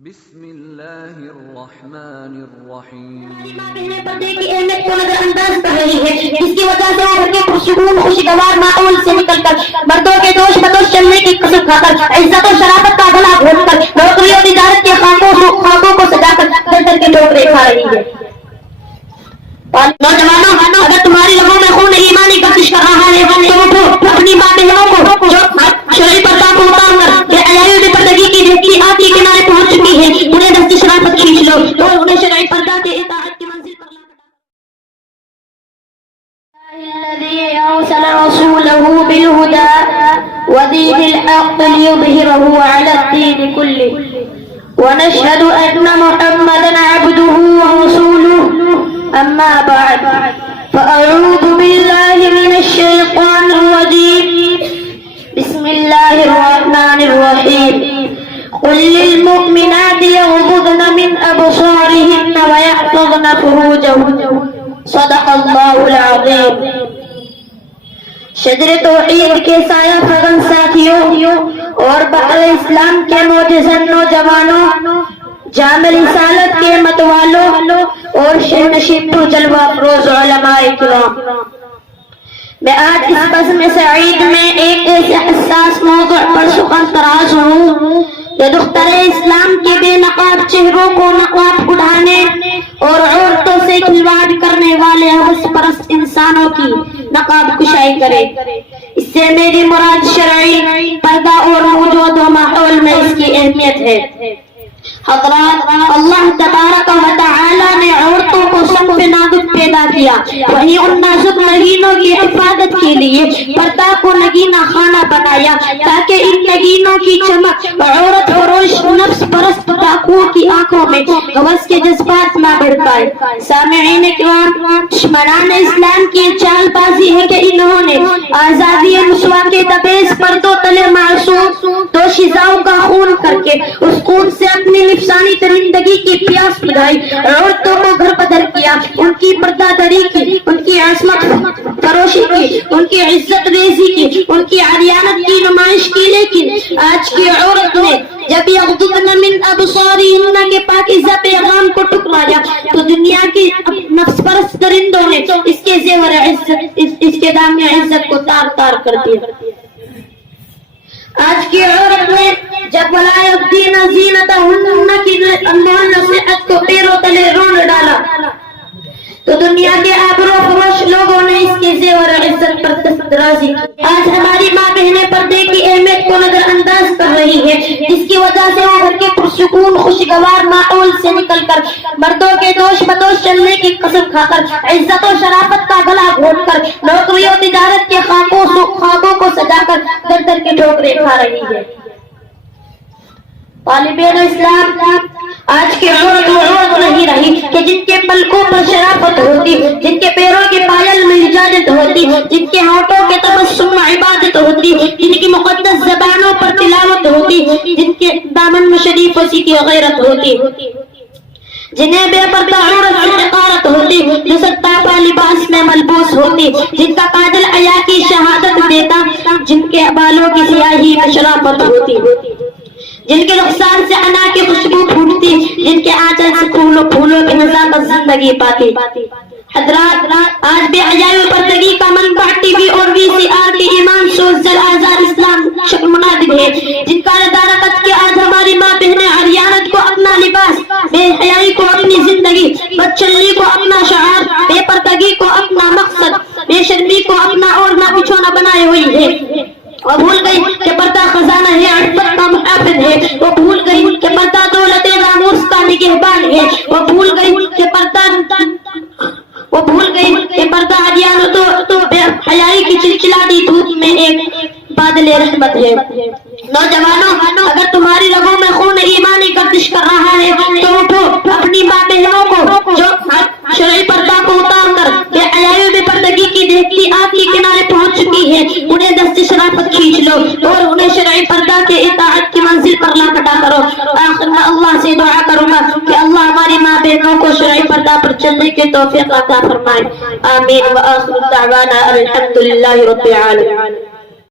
بسم اللہ الرحمن الرحیم۔ بہنیں پردے کی اہمیت کو نظر انداز کر رہی ہے، جس کی وجہ سے وہ گھر کے پرسکون خوشگوار ماحول سے نکل کر مردوں کے دوش بدوش چلنے کی قسم کھا کر عزت و شرافت کا گلا گھونٹ کر نوکری اور تجارت کے خاکوں کو سجا کر در در کے ٹھوکریں کھا رہی ہے۔ نوجوانوں، اگر تمہاری لبوں میں خون ایمانی گردش کر رہا ہے تو اٹھو، اپنی ماں بہنوں کو جو شرعی پردہ کو اتار کر بے حیائی و بے پردگی کی دیکھتی آتی کنارے پہنچ چکی ہے، انہیں دست شرافت کھینچ لو اور انہیں شرعی پردہ کے اطاعت کی منزل پر لا الذي أرسل رسوله بالهدى ودين الحق ليظهره على الدين كله ونشهد أن محمدا عبده ورسوله أما بعد فأعوذ بالله من الشيطان الرجيم بسم الله الرحمن الرحيم قل للمؤمنات يغضضن من أبصارهن ويحفظن فروجهن صدق اللہ العظیم۔ شجر توحید کے سایہ فگن ساتھیوں اور بحر اسلام کے معجزن نوجوانوں، جامع رسالت کے متوالوں اور شہنشین پر جلوہ افروز علماء کرام، میں آج اس بزم سعید میں ایک ایسے حساس موضوع پر سخن طراز ہوں کہ دختر اسلام کے بے نقاب چہروں کو نقاب اڑانے اور عورتوں سے کھلواڑ کرنے والے حوث پرست انسانوں کی نقاب کشائی کرے۔ اس سے میری مراد شرعی پردہ اور موجود ماحول میں اس کی اہمیت ہے۔ حضرات، اللہ تبارک و تعالی نے عورتوں کو صنف نازک پیدا کیا، وہی ان نازک نگینوں کی حفاظت کے لیے پردہ کو نگینہ خانہ بنایا تاکہ ان نگینوں کی چمک عورت فروش نفس پرست ڈاکوؤں کی آنکھوں میں ہوس کے جذبات نہ بھڑکائے۔ سامعین کرام، دشمنان اسلام کی چال بازی ہے کہ انہوں نے آزادی رسوا کے تبیز پردوں تلے معصوم دوشیزاؤں کا خون کر کے اس خون سے اپنی نفسانی درندگی کی پیاس بجھائی، عورتوں کو گھر بدر کیا، ان کی پردہ دری کی، ان کی عصمت فروشی کی، ان کی عزت ریزی کی، ان کی عریانت کی نمائش کی۔ لیکن آج کی عورت نے جب یغضضن من ابصارہن کے پاکیزہ پیغام کو ٹکرایا تو دنیا کی نفس پرست درندوں نے اس کے زیور عزت، اس کے دامن عزت کو تار تار کر دیا۔ آج کی عورت نے جب ولایدین زینتہن کی نصیحت کو پیروں تلے رون ڈالا تو دنیا کے آبرو فروش لوگوں نے اس کے زیور عزت پر دسترازی کی۔ آج ہماری ماں بہنیں پردے کی اہمیت کو نظر انداز کر رہی ہے، جس کی وجہ سے وہ گھر کے پرسکون خوشگوار ماحول سے نکل کر مردوں کے دوش بدوش چلنے کی قسم کھا کر عزت و شرافت کا گلا گھونٹ کر نوکری اور تجارت کے خاکوں کو سجا کر در در کے ٹھوکریں کھا رہی ہے۔ طالبین اسلام، آج کی عورت وہ عورت نہیں رہی کہ جن کے پلکوں پر شرافت ہوتی، جن کے پیروں کے پائل میں اجازت ہوتی، جن کے ہونٹوں کے تبسم میں عبادت ہوتی، جن کی مقدس زبانوں پر تلاوت ہوتی، جن کے دامن میں شریف وسیع کی غیرت ہوتی، جنہیں بے پردہ عورت سے حقارت ہوتی، جو ستاپا لباس میں ملبوس ہوتی، جن کا کاجل حیا کی شہادت دیتا، جن کے بالوں کی سیاہی میں شرافت ہوتی، جن کے رخسار سے انا کی خوشبو پھوٹتی، جن کے آنچل سے پھولوں کی نزاکت زندگی پاتی۔ حضرات، آج بے حیائی و پردگی کا منبع ٹی وی اور وی سی آر کی ایمان سوز زل آزار اسلام شکل منادب ہے، جن کا ندارت کے آج ہماری ماں بہنیں عریانت کو اپنا لباس، بے حیائی کو اپنی زندگی، بدچلنی کو اپنا شعار، بے پردگی کو اپنا مقصد، بے شرمی کو اپنا اوڑھنا بچھونا بنائے ہوئی ہے۔ وہ بھول گئی کہ پردہ خزانہ ہے، عفت کا محافظ ہے۔ وہ بھول گئی کہ پردہ دولت ناموس کا نگہبان ہے۔ وہ بھول گئی کہ پردہ عریانت و بے حیائی کی چلچلاتی دھوپ میں ایک بادل رحمت ہے۔ نوجوانوں، اگر تمہاری رگوں میں خون ایمانی گردش کر رہا ہے تو اٹھو، اپنی ماں بہنوں کو جو شرعی پردہ کو اتار کر بے حیائی و بے پردگی کی دیکھتی آگ کے کنارے پہنچ چکی ہے، انہیں دست شرافت کھینچ لو اور انہیں شرعی پردہ کے اطاعت کی منزل پر لا کھڑا کرو۔ آخر میں اللہ سے دعا کروں گا کہ اللہ ہماری ماں بہنوں کو شرعی پردہ پر چلنے کی توفیق عطا فرمائے۔ آمین۔ وآخر دعوانا الحمدللہ رب العالمین۔